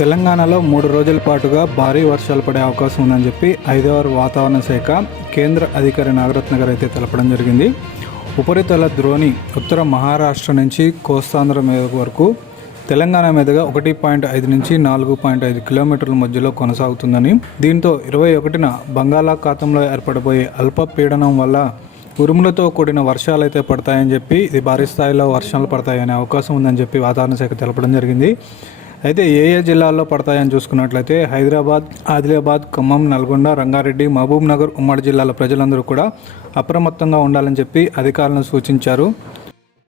తెలంగాణలో 3 రోజుల పాటుగా భారీ వర్షాలు పడే అవకాశం ఉందని చెప్పి హైదరాబాద్ వాతావరణ శాఖ కేంద్ర అధికారి నాగరత్న గారు అయితే తెలపడం జరిగింది. ఉపరితల ద్రోణి ఉత్తర మహారాష్ట్ర నుంచి కోస్తాంధ్ర మీద వరకు తెలంగాణ మీదుగా 1.5 నుంచి 4.5 కిలోమీటర్ల మధ్యలో కొనసాగుతుందని, దీంతో 21న బంగాళాఖాతంలో ఏర్పడబోయే అల్పపీడనం వల్ల ఉరుములతో కూడిన వర్షాలు అయితే పడతాయని చెప్పి, ఇది భారీ స్థాయిలో వర్షాలు పడతాయనే అవకాశం ఉందని చెప్పి వాతావరణ శాఖ తెలపడం జరిగింది. అయితే ఏ జిల్లాల్లో పడతాయని చూసుకున్నట్లయితే హైదరాబాద్, ఆదిలాబాద్, ఖమ్మం, నల్గొండ, రంగారెడ్డి, మహబూబ్ నగర్ ఉమ్మడి జిల్లాల ప్రజలందరూ కూడా అప్రమత్తంగా ఉండాలని చెప్పి అధికారులను సూచించారు.